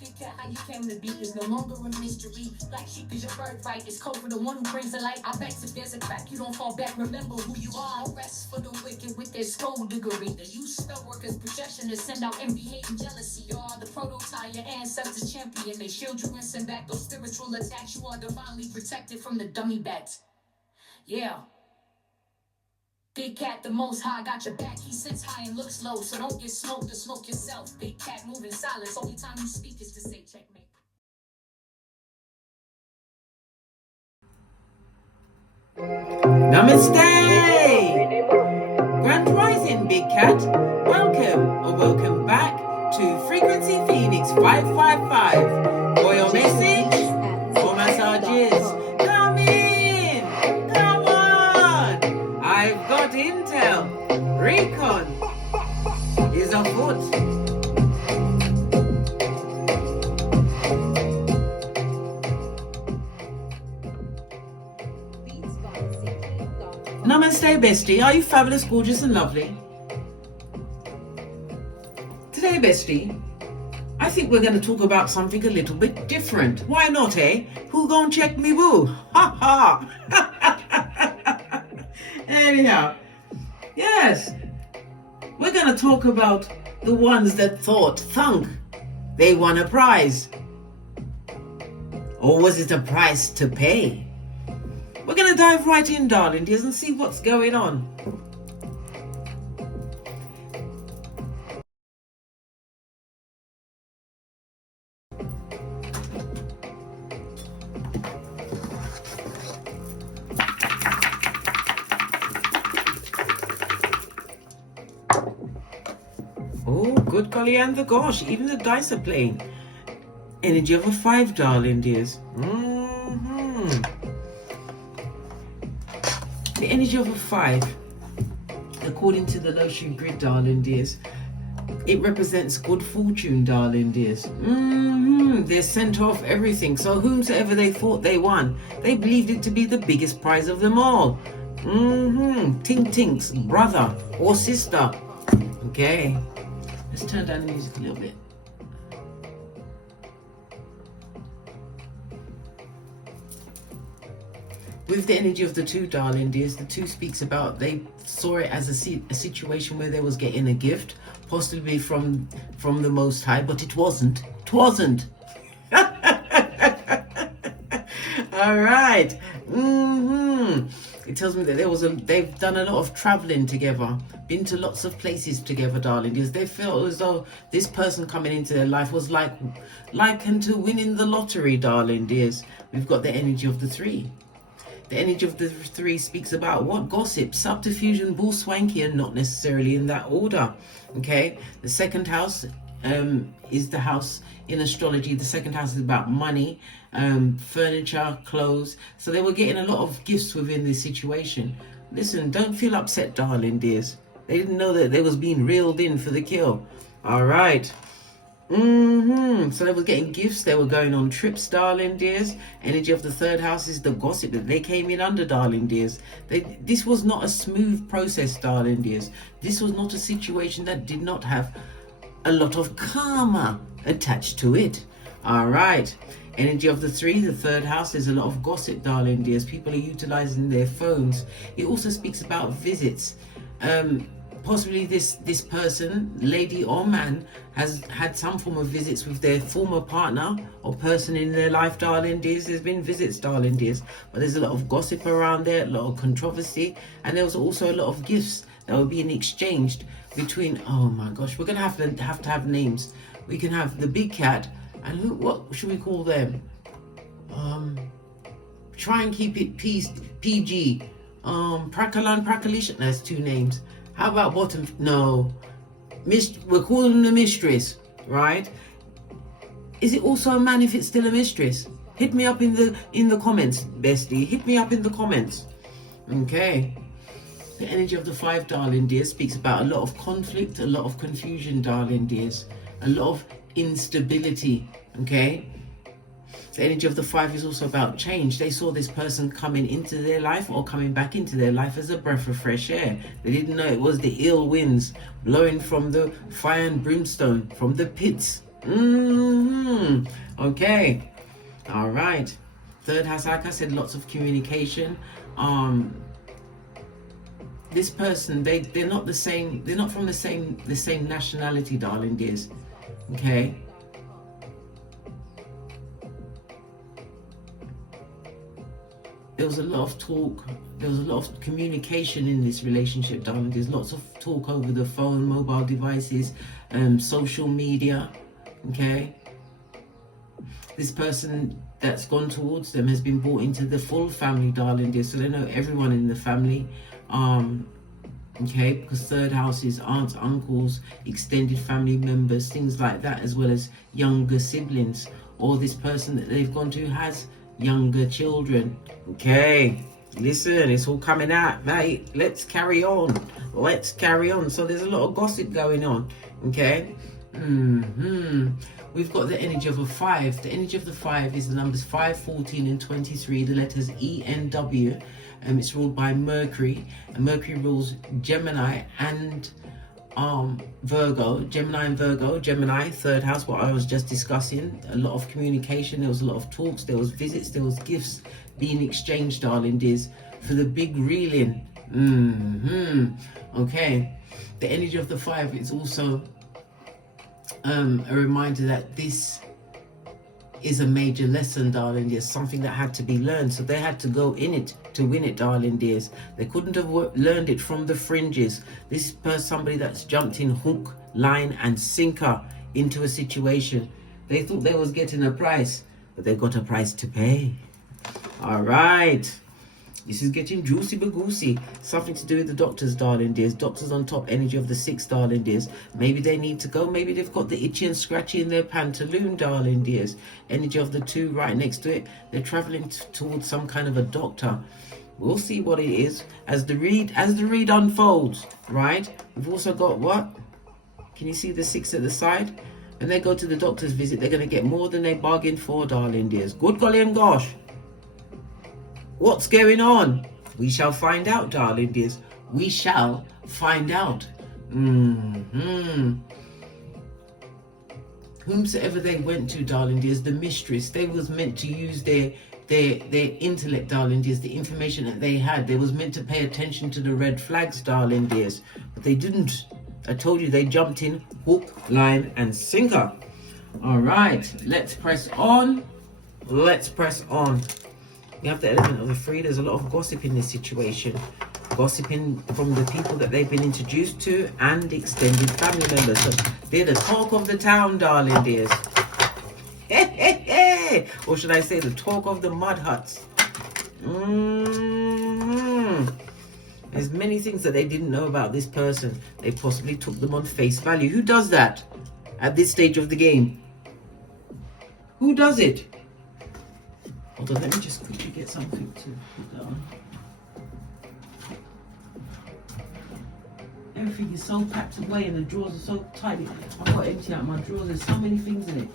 How you came to be is no longer a mystery. Black sheep is your birthright. It's code for the one who brings the light. I bet if there's a crack, you don't fall back. Remember who you are. No rest for the wicked with their skullduggery. The use spell workers' projection to send out envy, hate, and jealousy. You are the prototype, your ancestors champion. They shield you and send back those spiritual attacks. You are divinely protected from the dummy bats. Yeah. Big cat, the most high, got your back. He sits high and looks low, so don't get smoked or smoke yourself. Big cat, moving silence. Only time you speak is to say checkmate. Namaste! Grand Rising, Big Cat. Welcome back to Frequency Phoenix 555. For your message or massages, come in! Come on! I've got intel. Recon is afoot. Namaste, bestie. Are you fabulous, gorgeous, and lovely? Today, bestie, I think we're going to talk about something a little bit different. Why not, eh? Who gon' check me boo? Ha ha! Anyhow, yes, we're going to talk about the ones that thunk they won a prize. Or was it a price to pay? We're going to dive right in, darling dears, and see what's going on. Oh, good golly and the gosh, even the dice are playing. Energy of a 5, darling dears. The energy of a 5, according to the Lotion grid, darling dears, it represents good fortune, darling dears. They're sent off everything. So whomsoever they thought they won, they believed it to be the biggest prize of them all. Tink Tink's brother or sister. Okay, let's turn down the music a little bit. With the energy of the 2, darling dears, the 2 speaks about they saw it as a situation where they was getting a gift, possibly from the Most High, but it wasn't. It wasn't. All right. It tells me that they've done a lot of traveling together, been to lots of places together, darling dears. They felt as though this person coming into their life was likened to winning the lottery, darling dears. We've got the energy of the 3. The energy of the 3 speaks about what? Gossip, subterfuge, and bull swanky, and not necessarily in that order. Okay, the 2nd house is the house in astrology. The 2nd house is about money, furniture, clothes. So they were getting a lot of gifts within this situation. Listen, don't feel upset, darling dears. They didn't know that they was being reeled in for the kill. All right. So they were getting gifts, they were going on trips, darling dears. Energy of the 3rd house is the gossip that they came in under, darling dears. This was not a smooth process, darling dears. This was not a situation that did not have a lot of karma attached to it. All right. Energy of the 3, the 3rd house, there's a lot of gossip, darling dears. People are utilizing their phones. It also speaks about visits. Possibly this person, lady or man, has had some form of visits with their former partner or person in their life, darling dears. There's been visits, darling dears, but there's a lot of gossip around there, a lot of controversy, and there was also a lot of gifts that were being exchanged between, oh my gosh, we're gonna have to have names. We can have the Big Cat and what should we call them? Try and keep it PG. Pracalan, Pracalish, that's 2 names. How about bottom? No, we're calling them the mistress, right? Is it also a man if it's still a mistress? Hit me up in the comments, bestie. Hit me up in the comments. Okay. The energy of the 5, darling dears, speaks about a lot of conflict, a lot of confusion, darling dears, a lot of instability. Okay. The energy of the 5 is also about change. They saw this person coming into their life or coming back into their life as a breath of fresh air. They didn't know it was the ill winds blowing from the fire and brimstone, from the pits. Okay. All right. Third house, like I said, lots of communication. This person, they're not the same. They're not from the same nationality, darling dears. Okay. There was a lot of talk. There was a lot of communication in this relationship, darling. There's lots of talk over the phone, mobile devices, social media. Okay. This person that's gone towards them has been brought into the full family, darling dear. So they know everyone in the family. Okay, because third house is aunts, uncles, extended family members, things like that, as well as younger siblings. Or this person that they've gone to has younger children. Okay, listen, it's all coming out, mate. Let's carry on. Let's carry on. So there's a lot of gossip going on. Okay. We've got the energy of a 5. The energy of the 5 is the numbers 5, 14 and 23, the letters E and W. It's ruled by Mercury, and Mercury rules Gemini and Virgo. Gemini and Virgo. Gemini, third house, what I was just discussing. A lot of communication, there was a lot of talks, there was visits, there was gifts being exchanged, darling dears, for the big reeling. Okay, the energy of the 5 is also a reminder that this is a major lesson, darling dears, something that had to be learned. So they had to go in it to win it, darling dears. They couldn't have learned it from the fringes. This is somebody that's jumped in hook, line and sinker into a situation. They thought they was getting a price, but they got a price to pay. All right. This is getting juicy but goosey. Something to do with the doctors, darling dears. Doctors on top, energy of the 6, darling dears. Maybe they need to go. Maybe they've got the itchy and scratchy in their pantaloon, darling dears. Energy of the 2 right next to it. They're traveling towards some kind of a doctor. We'll see what it is as the read unfolds, right? We've also got what? Can you see the 6 at the side? When they go to the doctor's visit, they're going to get more than they bargained for, darling dears. Good golly and gosh. What's going on? We shall find out, darling dears. We shall find out. Whomsoever they went to, darling dears, the mistress, they was meant to use their intellect, darling dears, the information that they had. They was meant to pay attention to the red flags, darling dears, but they didn't. I told you they jumped in hook, line and sinker. All right, let's press on. Let's press on. You have the element of the 3. There's a lot of gossip in this situation. Gossiping from the people that they've been introduced to and extended family members. So they're the talk of the town, darling dears. Or should I say the talk of the mud huts. There's many things that they didn't know about this person. They possibly took them on face value. Who does that at this stage of the game? Who does it? Hold on, let me just quickly get something to put down. Everything is so packed away and the drawers are so tight. I've got to empty out my drawers. There's so many things in it.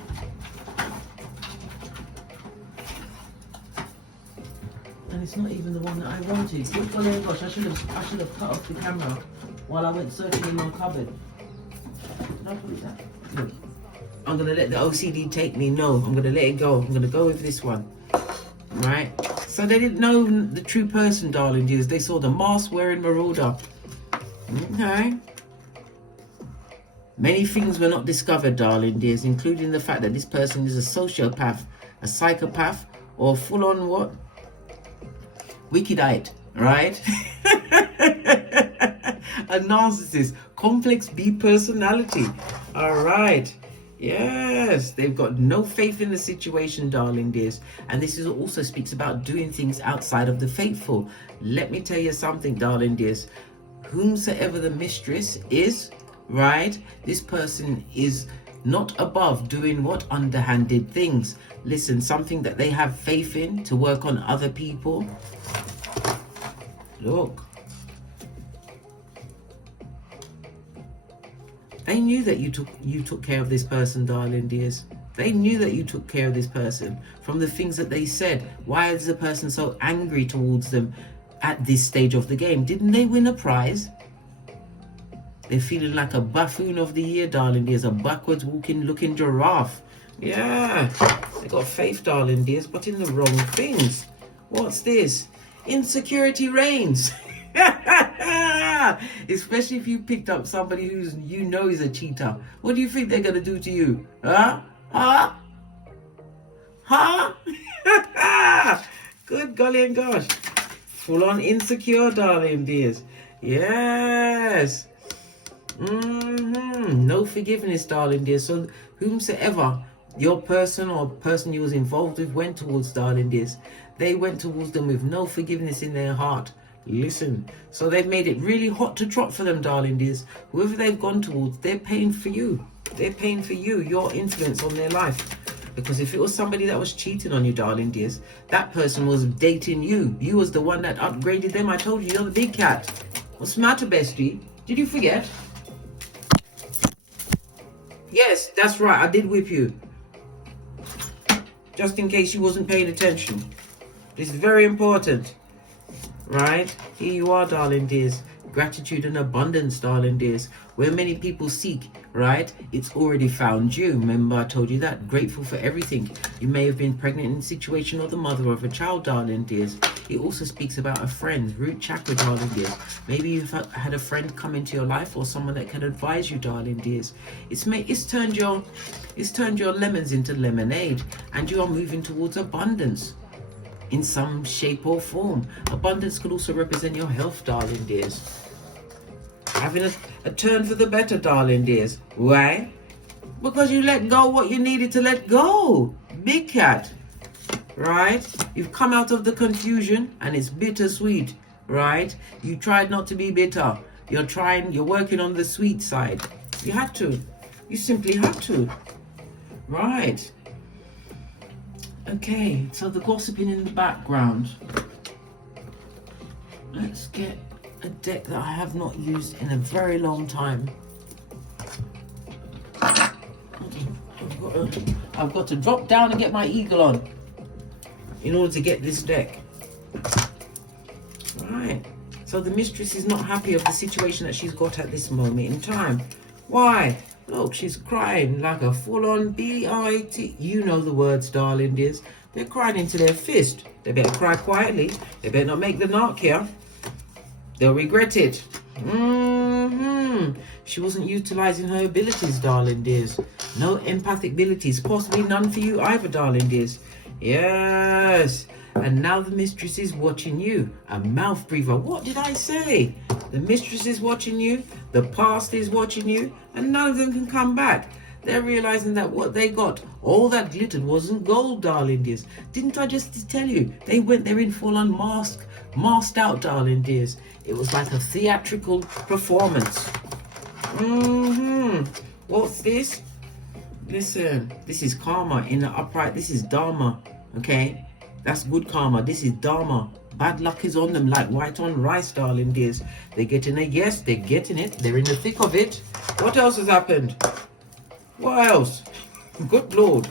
And it's not even the one that I wanted. Good golly gosh, I should have cut off the camera while I went searching in my cupboard. Did I put it down? Look. I'm going to let the OCD take me. No, I'm going to let it go. I'm going to go with this one. Right? So they didn't know the true person, darling dears. They saw the mask-wearing marauder. Okay. Many things were not discovered, darling dears, including the fact that this person is a sociopath, a psychopath, or full-on what? Wickedite, right? A narcissist, complex B personality. All right. Yes, they've got no faith in the situation, darling dears. And this is also speaks about doing things outside of the faithful. Let me tell you something, darling dears. Whomsoever the mistress is, right? This person is not above doing what? Underhanded things. Listen, something that they have faith in to work on other people. Look. They knew that you took care of this person, darling dears. They knew that you took care of this person from the things that they said. Why is the person so angry towards them at this stage of the game? Didn't they win a prize? They're feeling like a buffoon of the year, darling dears. A backwards walking looking giraffe. Yeah, they got faith, darling dears, but in the wrong things. What's this? Insecurity reigns. Especially if you picked up somebody who's is a cheater. What do you think they're gonna do to you? Huh? Good golly and gosh. Full on insecure, darling dears. Yes. No forgiveness, darling dears. So whomsoever your person or person you was involved with went towards, darling dears, they went towards them with no forgiveness in their heart. Listen, so they've made it really hot to trot for them, darling dears. Whoever they've gone towards, they're paying for you. They're paying for you, your influence on their life. Because if it was somebody that was cheating on you, darling dears, that person was dating you. You was the one that upgraded them. I told you, you're the big cat. What's the matter, bestie? Did you forget? Yes, that's right. I did whip you. Just in case you wasn't paying attention. This is very important. Right? Here you are, darling dears. Gratitude and abundance, darling dears. Where many people seek, right? It's already found you. Remember, I told you that. Grateful for everything. You may have been pregnant in a situation or the mother of a child, darling dears. It also speaks about a friend, root chakra, darling dears. Maybe you've had a friend come into your life or someone that can advise you, darling dears. It's turned your lemons into lemonade, and you are moving towards abundance in some shape or form. Abundance could also represent your health, darling dears. Having a turn for the better, darling dears. Why? Because you let go what you needed to let go. Big cat. Right? You've come out of the confusion and it's bittersweet. Right? You tried not to be bitter. You're working on the sweet side. You had to. You simply had to. Right. Okay, so the gossiping in the background. Let's get a deck that I have not used in a very long time. I've got to drop down and get my eagle on in order to get this deck. Right. So the mistress is not happy of the situation that she's got at this moment in time. Why? Look, she's crying like a full-on B-I-T. You know the words, darling dears. They're crying into their fist. They better cry quietly. They better not make the narc here. They'll regret it. She wasn't utilizing her abilities, darling dears. No empathic abilities. Possibly none for you either, darling dears. Yes. And now the mistress is watching you. A mouth breather. What did I say? The mistress is watching you. The past is watching you. And none of them can come back. They're realizing that what they got, all that glittered, wasn't gold, darling dears. Didn't I just tell you? They went there in full-on masked out, darling dears. It was like a theatrical performance. What's this? Listen, this is karma in the upright. This is dharma, okay? That's good karma. This is dharma. Bad luck is on them like white on rice, darling dears. They're getting a yes, they're getting it. They're in the thick of it. What else has happened? What else? Good Lord.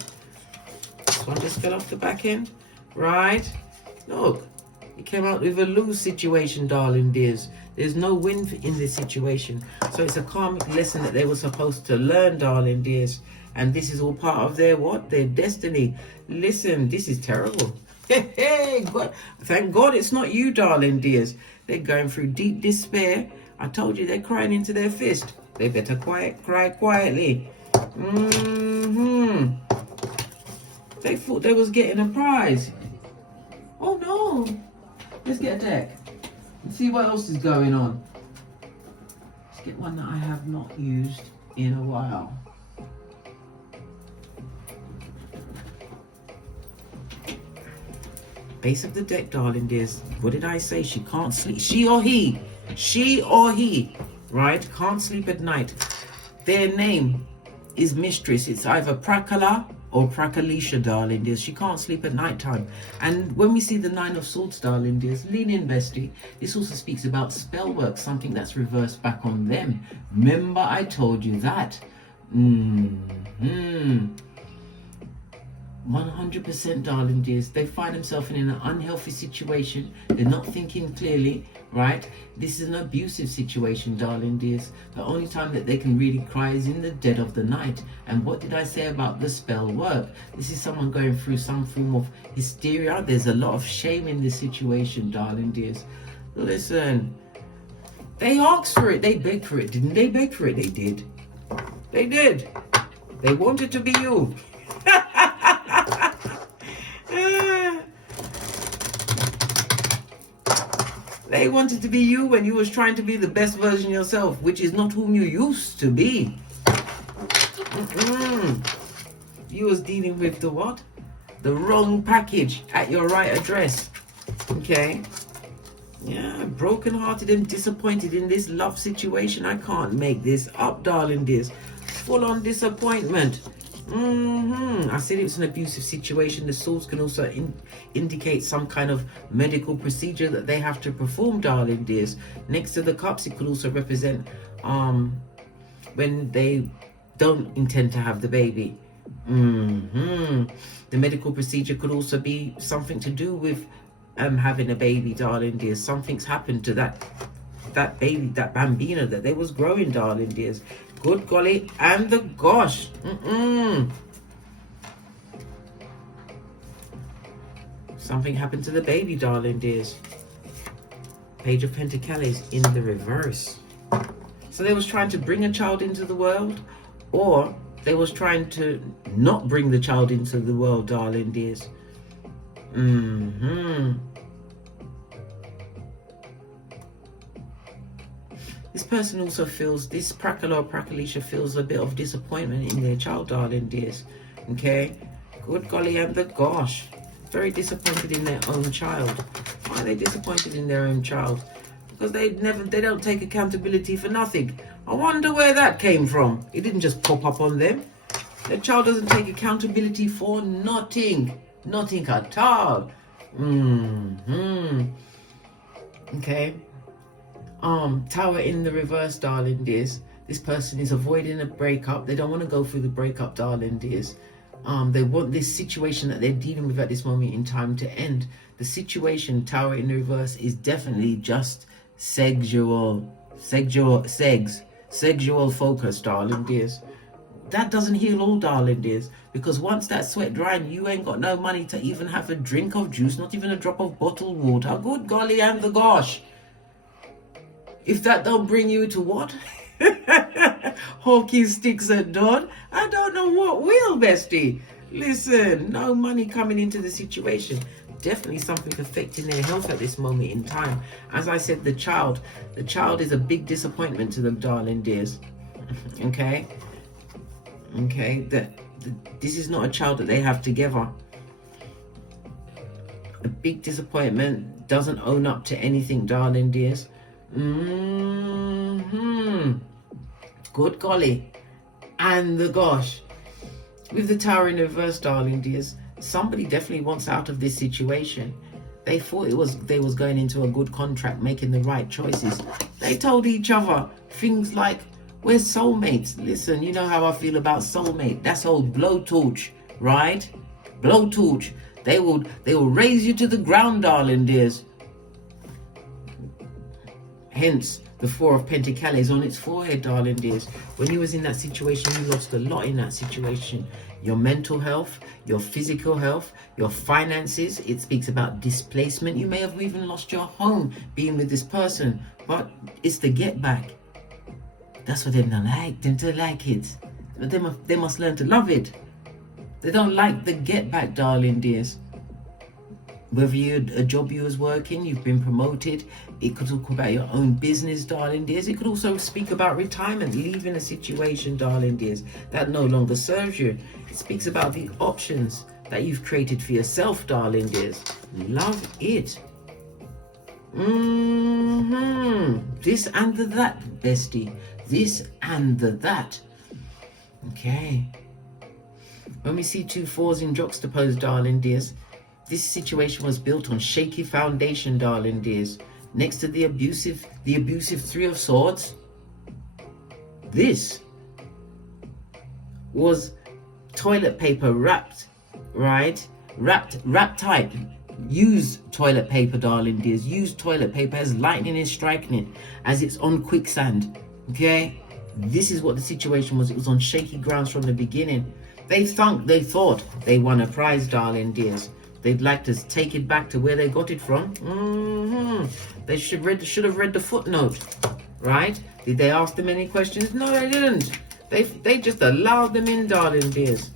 This one just fell off the back end. Right. Look. It came out with a lose situation, darling dears. There's no win in this situation. So it's a karmic lesson that they were supposed to learn, darling dears. And this is all part of their what? Their destiny. Listen, this is terrible. Hey, God. Thank God it's not you, darling dears. They're going through deep despair. I told you they're crying into their fist. They better cry quietly. They thought they was getting a prize. Oh no. Let's get a deck and see what else is going on. Let's get one that I have not used in a while. Base of the deck, darling dears. What did I say? She can't sleep. She or he, right? Can't sleep at night. Their name is mistress. It's either Prakala or Prakalisha, darling dears. She can't sleep at night time. And when we see the Nine of Swords, darling dears, lean in, bestie. This also speaks about spell work, something that's reversed back on them. Remember, I told you that. 100%, darling dears. They find themselves in an unhealthy situation. They're not thinking clearly, right? This is an abusive situation, darling dears. The only time that they can really cry is in the dead of the night. And what did I say about the spell work? This is someone going through some form of hysteria. There's a lot of shame in this situation, darling dears. Listen, they asked for it. They begged for it. Didn't they beg for it? They did. They did. They wanted to be you. They wanted to be you when you was trying to be the best version yourself, which is not whom you used to be. You was dealing with the what? The wrong package at your right address. Okay? Yeah, broken-hearted and disappointed in this love situation. I can't make this up, darling dears. Full-on disappointment. I said it's an abusive situation. The swords can also indicate some kind of medical procedure that they have to perform, darling dears. Next to the cups, it could also represent when they don't intend to have the baby. The medical procedure could also be something to do with having a baby, darling dears. Something's happened to that baby, that bambino that they was growing, darling dears. Good golly and the gosh. Something happened to the baby, darling dears. Page of Pentacles in the reverse. So they was trying to bring a child into the world, or they was trying to not bring the child into the world, darling dears. This person also feels, this Prakala or Prakalisha feels a bit of disappointment in their child, darling dears. Okay? Good golly and the gosh. Very disappointed in their own child. Why are they disappointed in their own child? Because they don't take accountability for nothing. I wonder where that came from. It didn't just pop up on them. The child doesn't take accountability for nothing. Nothing at all. Okay. Tower in the reverse, darling dears. This person is avoiding a breakup. They don't want to go through the breakup, darling dears. They want this situation that they're dealing with at this moment in time to end. The situation, Tower in the reverse, is definitely just sexual focus, darling dears. That doesn't heal all, darling dears, because once that sweat drying, you ain't got no money to even have a drink of juice, not even a drop of bottled water. Good golly and the gosh. If that don't bring you to what? Hawking sticks at dawn. I don't know what will, bestie. Listen, no money coming into the situation. Definitely something affecting their health at this moment in time. As I said, the child is a big disappointment to them, darling dears. Okay? This is not a child that they have together. A big disappointment, doesn't own up to anything, darling dears. Good golly and the gosh. With the Tower in reverse, darling dears, somebody definitely wants out of this situation. They thought they was going into a good contract, making the right choices. They told each other things like, we're soulmates. Listen, you know how I feel about soulmate. That's old blowtorch, right? Blowtorch. They will raise you to the ground, darling dears. Hence, the Four of Pentacles on its forehead, darling dears. When you was in that situation, you lost a lot in that situation. Your mental health, your physical health, your finances. It speaks about displacement. You may have even lost your home being with this person. But it's the get back. That's what they don't like. They don't like it. But they must learn to love it. They don't like the get back, darling dears. Whether a job you was working, you've been promoted. It could talk about your own business, darling dears. It could also speak about retirement, leaving a situation, darling dears, that no longer serves you. It speaks about the options that you've created for yourself, darling dears. Love it. This and the that, bestie. This and the that. Okay. When we see two fours in juxtaposed, darling dears, this situation was built on shaky foundation, darling dears. Next to the abusive Three of Swords, this was toilet paper wrapped right? Wrap tight. Use toilet paper, darling dears. Use toilet paper as lightning is striking it, as it's on quicksand. Okay, this is what the situation was. It was on shaky grounds from the beginning. They thought they won a prize, darling dears. They'd like to take it back to where they got it from. They should have read the footnote, right? Did they ask them any questions? No, they didn't. They just allowed them in, darling dears.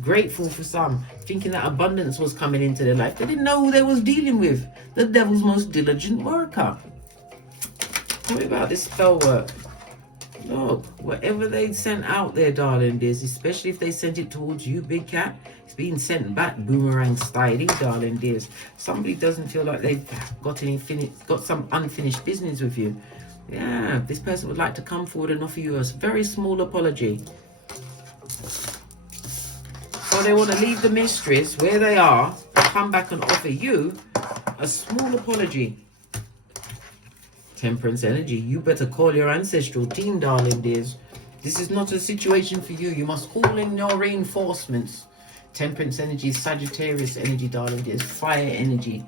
Grateful for some, thinking that abundance was coming into their life. They didn't know who they was dealing with. The devil's most diligent worker. Tell me about this spell work. Look, whatever they sent out there, darling dears, especially if they sent it towards you, big cat, it's being sent back boomerang style, darling dears. Somebody doesn't feel like they've got some unfinished business with you. Yeah, this person would like to come forward and offer you a very small apology. So they want to leave the mysteries where they are, come back and offer you a small apology. Temperance energy, you better call your ancestral team, darling dears. This is not a situation for you. You must call in your reinforcements. Temperance energy, Sagittarius energy, darling dears. Fire energy.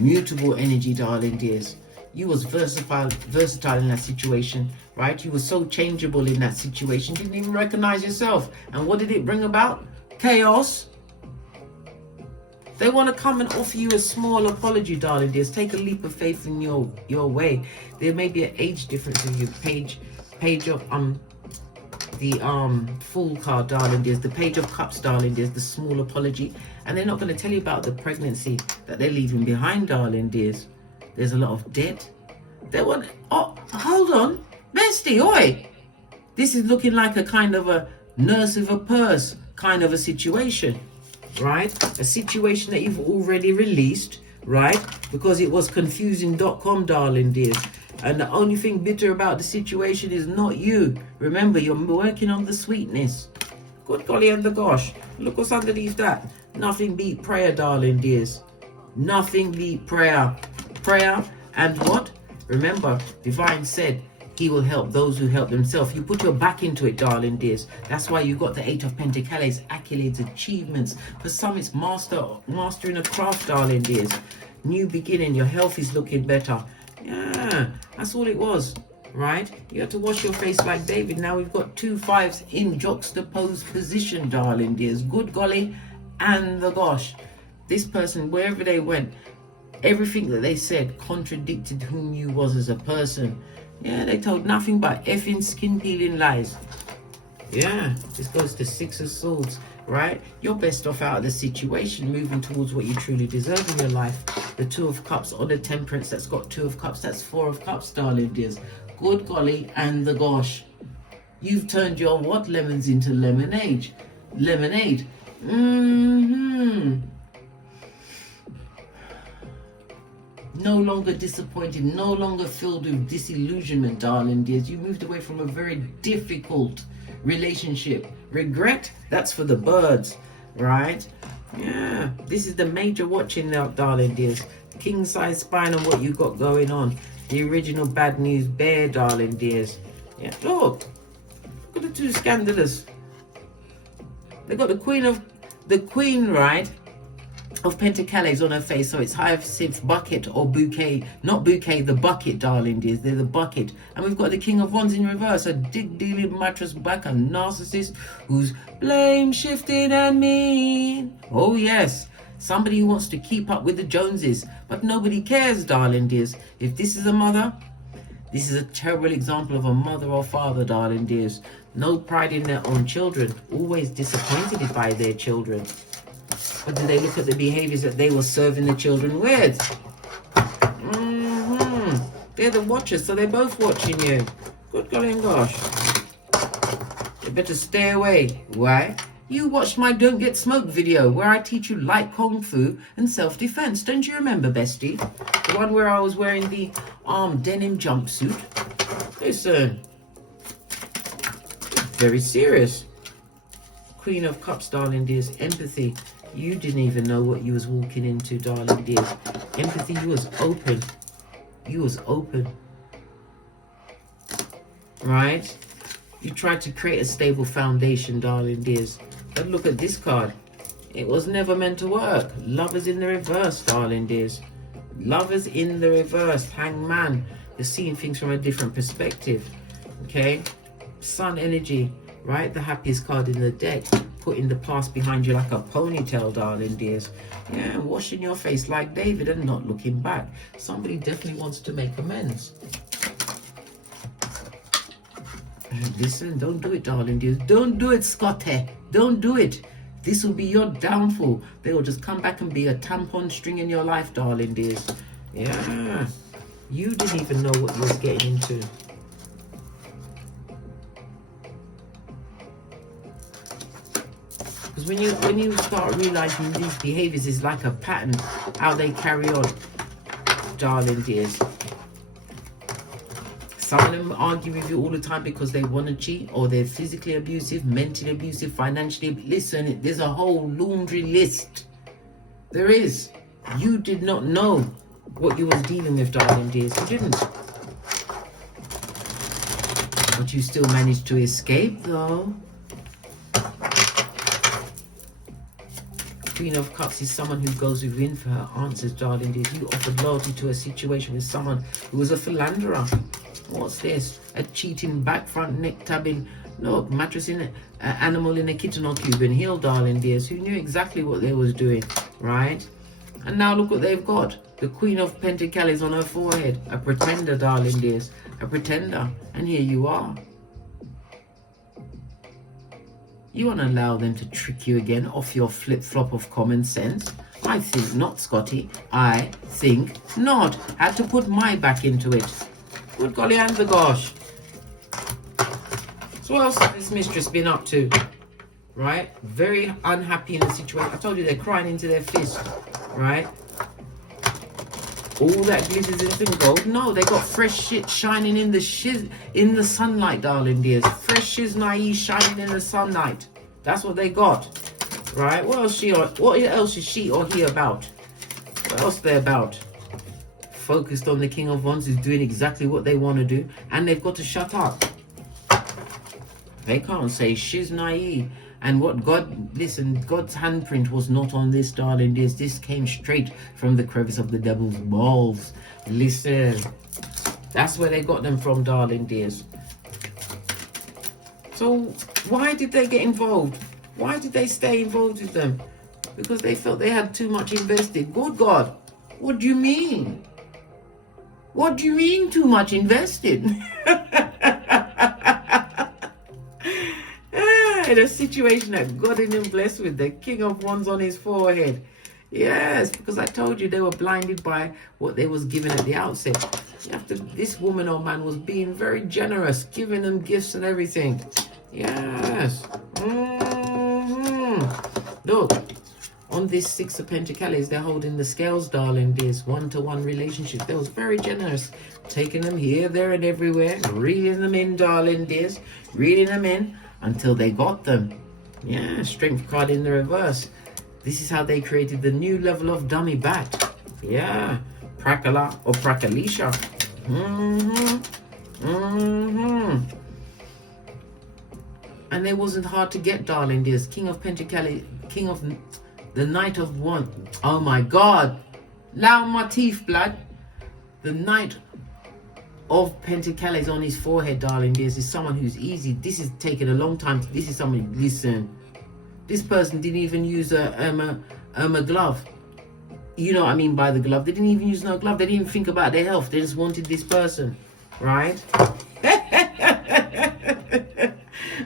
Mutable energy, darling dears. You was versatile in that situation, right? You were so changeable in that situation. You didn't even recognize yourself. And what did it bring about? Chaos. They want to come and offer you a small apology, darling dears. Take a leap of faith in your way. There may be an age difference in your page of the Fool card, darling dears. The Page of Cups, darling dears. The small apology. And they're not going to tell you about the pregnancy that they're leaving behind, darling dears. There's a lot of debt. They want... Oh, hold on. Bestie, oi. This is looking like a kind of a nurse with a purse kind of a situation, right? A situation that you've already released, right? Because it was confusing.com, darling dears. And the only thing bitter about the situation is not you. Remember, you're working on the sweetness. Good golly and the gosh. Look what's underneath that. Nothing beat prayer, darling dears. Nothing beat prayer. Prayer and what? Remember, divine said he will help those who help themselves. You put your back into it, darling dears. That's why you got the 8 of Pentacles, accolades, achievements. For some, it's mastering a craft, darling dears. New beginning. Your health is looking better. Yeah, that's all it was, right? You had to wash your face like David. Now we've got 2 5s in juxtaposed position, darling dears. Good golly and the gosh. This person, wherever they went, everything that they said contradicted whom you was as a person. Yeah, they told nothing but effing skin peeling lies. Yeah, this goes to 6 of Swords, right? You're best off out of the situation, moving towards what you truly deserve in your life. The 2 of Cups on the Temperance, that's got 2 of Cups, that's 4 of Cups, darling dears. Good golly and the gosh. You've turned your what lemons into lemonade. Lemonade. No longer disappointed, no longer filled with disillusionment, darling dears. You moved away from a very difficult relationship. Regret, that's for the birds, right? Yeah, this is the major watching now, darling dears. King size spine on what you got going on. The original bad news bear, darling dears. Yeah, look at the 2 scandalous. They got the queen, right? Of Pentacles on her face, so it's Hyacinth bucket or bouquet, not bouquet, the bucket, darling dears. They're the bucket. And we've got the King of Wands in reverse, a dig-dealing mattress back, a narcissist who's blame shifting and mean. Oh yes, somebody who wants to keep up with the Joneses, but nobody cares, darling dears. If this is a mother, this is a terrible example of a mother or father, darling dears. No pride in their own children, always disappointed by their children. But do they look at the behaviors that they were serving the children with? They're the watchers, so they're both watching you. Good golly and gosh. You better stay away. Why? You watched my Don't Get Smoked video where I teach you light kung fu and self-defense. Don't you remember, bestie? The one where I was wearing the denim jumpsuit. Listen. Very serious. Queen of Cups, darling dears. Empathy. You didn't even know what you was walking into, darling dears. Empathy, you was open. You was open. Right? You tried to create a stable foundation, darling dears. But look at this card. It was never meant to work. Lovers in the reverse, darling dears. Lovers in the reverse. Hangman. You're seeing things from a different perspective. Okay? Sun energy. Right? The happiest card in the deck. Putting the past behind you like a ponytail, darling dears. Yeah, washing your face like David and not looking back. Somebody definitely wants to make amends. Listen, don't do it, darling dears. Don't do it, Scotty. Don't do it. This will be your downfall. They will just come back and be a tampon string in your life, darling dears. Yeah. You didn't even know what you was getting into. Because when you start realizing these behaviors is like a pattern, how they carry on, darling dears. Some of them argue with you all the time because they want to cheat, or they're physically abusive, mentally abusive, financially. Listen, there's a whole laundry list. There is. You did not know what you was dealing with, darling dears. You didn't. But you still managed to escape, though. Queen of Cups is someone who goes within for her answers, darling dears. You offered loyalty to a situation with someone who was a philanderer. What's this? A cheating back front neck tabbing. Look, mattress in it, animal in a kitten or Cuban heel, darling dears. Who knew exactly what they was doing, right? And now look what they've got. The Queen of Pentacles on her forehead. A pretender, darling dears. A pretender. And here you are. You want to allow them to trick you again off your flip-flop of common sense? I think not, Scotty. I think not. Had to put my back into it. Good golly and the gosh. So what else has this mistress been up to? Right? Very unhappy in the situation. I told you they're crying into their fist. Right? All that glitters isn't gold. No, they got fresh shit shining in the sunlight, darling dears. Fresh shiznai shining in the sunlight. That's what they got. Right? What else is she or he about? What else they about? Focused on the King of Wands, who's doing exactly what they want to do, and they've got to shut up. They can't say shiznai. And what God's handprint was not on this, darling dears. This came straight from the crevice of the devil's balls. Listen, that's where they got them from, darling dears. So why did they get involved? Why did they stay involved with them? Because they felt they had too much invested. Good God, what do you mean? What do you mean too much invested? In a situation that God in him blessed with the King of Wands on his forehead. Yes, because I told you they were blinded by what they was given at the outset. This woman or man was being very generous, giving them gifts and everything. Yes. Look, on this Six of Pentacles, they're holding the scales, darling dears. One-to-one relationship. They was very generous, taking them here, there, and everywhere, reeling them in, darling dears, reeling them in until they got them. Yeah, Strength card in the reverse. This is how they created the new level of dummy bat. Yeah, Prakala or Prakalisha. And it wasn't hard to get, darling dears. King of Pentacles, King of the Knight of Wands. Oh my God, loud my teeth, blood. The Knight of Pentacles on his forehead, darling dears, is someone who's easy. This is taking a long time. This is someone, listen, this person didn't even use a glove. You know what I mean by the glove. They didn't even use no glove. They didn't even think about their health. They just wanted this person, right?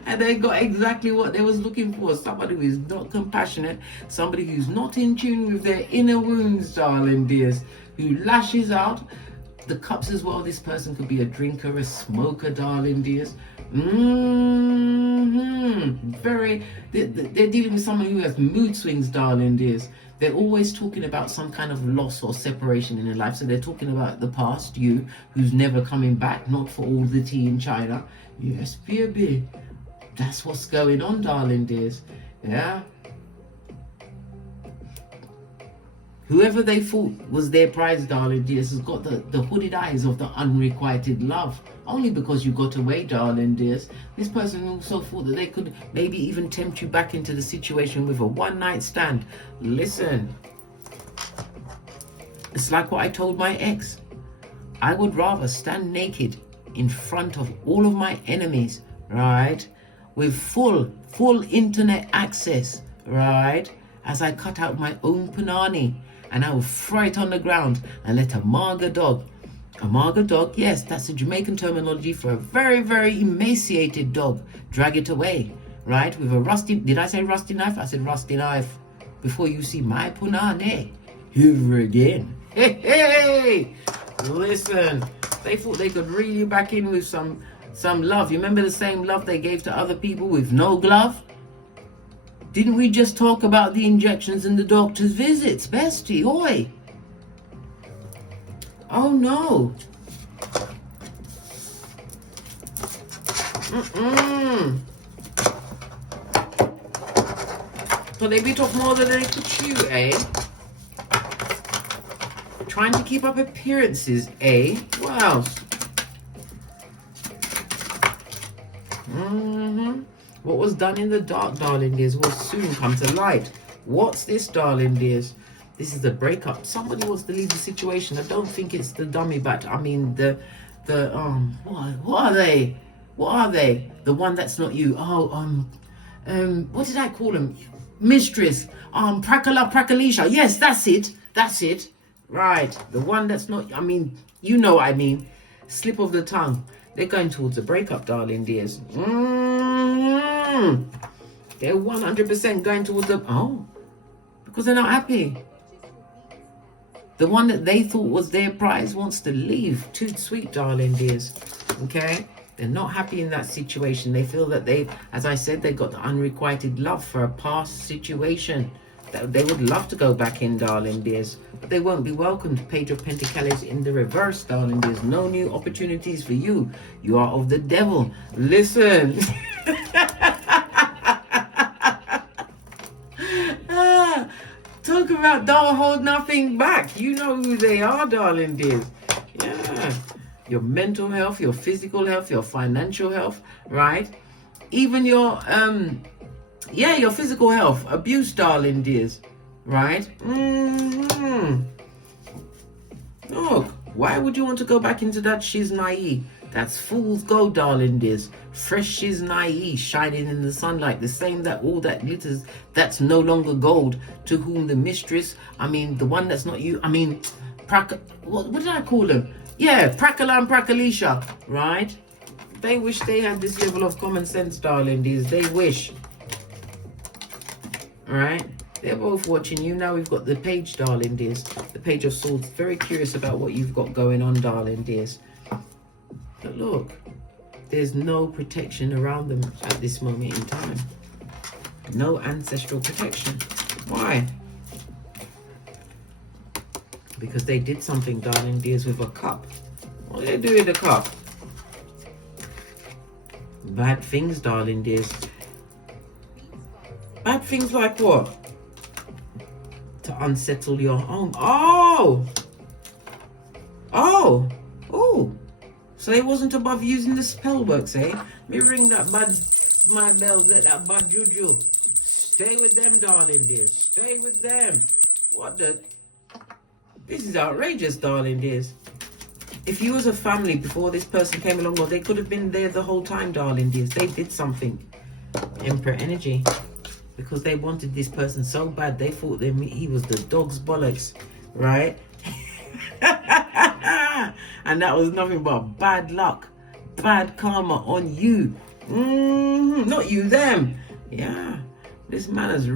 And they got exactly what they was looking for. Somebody who is not compassionate, somebody who's not in tune with their inner wounds, darling dears, who lashes out. The cups as well. This person could be a drinker, a smoker, darling dears. They're dealing with someone who has mood swings, darling dears. They're always talking about some kind of loss or separation in their life. So they're talking about the past, you, who's never coming back, not for all the tea in China. Yes, baby. That's what's going on, darling dears. Yeah. Whoever they thought was their prize, darling dears, has got the hooded eyes of the unrequited love. Only because you got away, darling dears. This person also thought that they could maybe even tempt you back into the situation with a one-night stand. Listen, it's like what I told my ex. I would rather stand naked in front of all of my enemies, right, with full internet access, right, as I cut out my own punani, and I will throw it on the ground and let a marga dog, yes, that's a Jamaican terminology for a very, very emaciated dog, drag it away, right, with a rusty, did I say rusty knife? I said rusty knife, before you see my punani ever again. Hey, listen, they thought they could reel you back in with some love. You remember the same love they gave to other people with no glove? Didn't we just talk about the injections and the doctor's visits, bestie? Oi! Oh no! So they bit off more than they could chew, eh? Trying to keep up appearances, eh? What else? What was done in the dark, darling dears, will soon come to light. What's this, darling dears? This is a breakup. Somebody wants to leave the situation. I don't think it's the dummy bat. I mean what are they? What are they? The one that's not you. What did I call them? Mistress. Prakalisha. Yes, that's it. That's it. Right. The one that's not, I mean, you know what I mean. Slip of the tongue. They're going towards a breakup, darling dears. They're 100% going towards because they're not happy. The one that they thought was their prize wants to leave. Too sweet, darling dears. Okay? They're not happy in that situation. They feel that as I said, they got the unrequited love for a past situation that they would love to go back in, darling dears, but they won't be welcomed. Page of Pentacles in the reverse, darling dears. No new opportunities for you. You are of the devil. Listen. Talk about don't hold nothing back. You know who they are, darling dears. Yeah. Your mental health, your physical health, your financial health, right? Even your your physical health, abuse, darling dears, right? Look, why would you want to go back into that she's naive? That's fool's gold, darling dears. Fresh she's naive, shining in the sunlight. The same that all that glitters, that's no longer gold. To whom the mistress, I mean, the one that's not you, I mean, what did I call them? Yeah, Prakala and Prakalisha, right? They wish they had this level of common sense, darling dears. They wish. Alright? They're both watching you. Now we've got the page, darling dears. The Page of Swords. Very curious about what you've got going on, darling dears. But look, there's no protection around them at this moment in time. No ancestral protection. Why? Because they did something, darling dears, with a cup. What did they do with a cup? Bad things, darling dears. Bad things like what? To unsettle your home. Oh! So it wasn't above using the spell works, eh? Me ring that my bells, let that bad juju. Stay with them, darling dears. Stay with them. What the? This is outrageous, darling dears. If you was a family before this person came along, well, they could have been there the whole time, darling dears. They did something. Emperor energy. Because they wanted this person so bad, they thought he was the dog's bollocks, right? And that was nothing but bad luck, bad karma on you. Not you, them. Yeah, this man has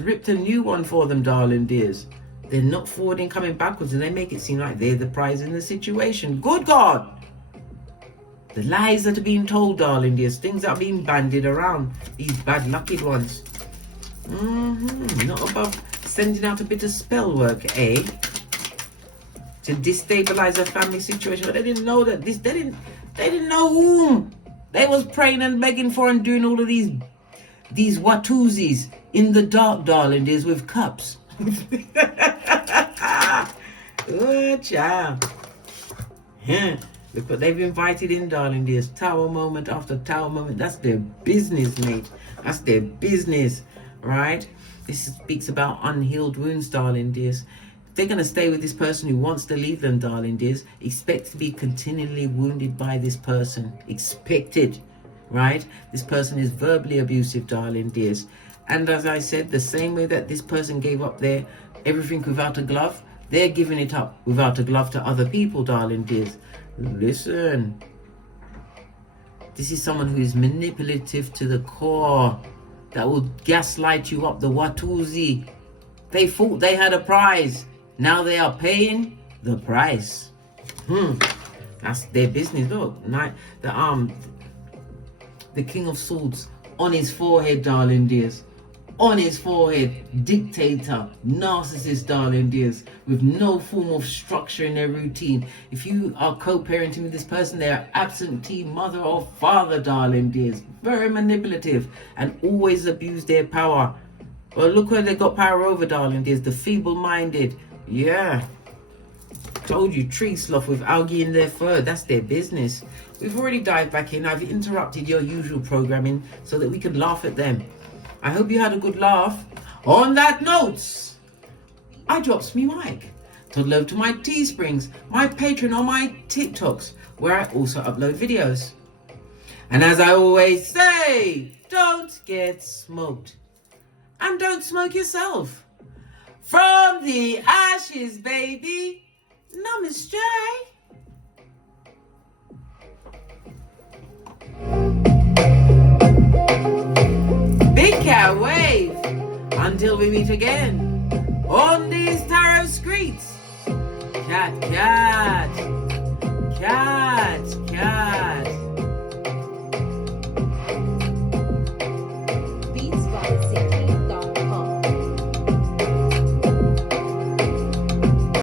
ripped a new one for them, darling dears. They're not forwarding, coming backwards, and they make it seem like they're the prize in the situation. Good God! The lies that are being told, darling dears, things that are being bandied around, these bad lucky ones. Not above sending out a bit of spell work, eh? To destabilize a family situation. But they didn't know that this. They didn't know whom they was praying and begging for and doing all of these Watuzis in the dark, darling dears, with cups. Oh, child. Yeah. Look what they've invited in, darling dears. Tower moment after tower moment. That's their business, mate. That's their business, right? This speaks about unhealed wounds, darling dears. If they're going to stay with this person who wants to leave them, darling dears, expect to be continually wounded by this person. Expect it, right? This person is verbally abusive, darling dears. And as I said, the same way that this person gave up their everything without a glove, they're giving it up without a glove to other people, darling dears. Listen, this is someone who is manipulative to the core, that will gaslight you up the Watusi. They thought they had a prize. Now they are paying the price. That's their business. Look, the King of Swords on his forehead, darling dears. On his forehead, dictator, narcissist, darling dears, with no form of structure in their routine. If you are co-parenting with this person, they are absentee mother or father, darling dears. Very manipulative and always abuse their power. Well, look where they got power over, darling dears. The feeble-minded. Yeah. Told you, tree sloth with algae in their fur. That's their business. We've already dived back in. I've interrupted your usual programming so that we can laugh at them. I hope you had a good laugh. On that note, I drops me mic. Toddle over to my Teesprings, my Patreon, or my TikToks, where I also upload videos. And as I always say, don't get smoked. And don't smoke yourself. From the ashes, baby. Namaste. Big cat wave. Until we meet again on these tarot streets. Cat, cat.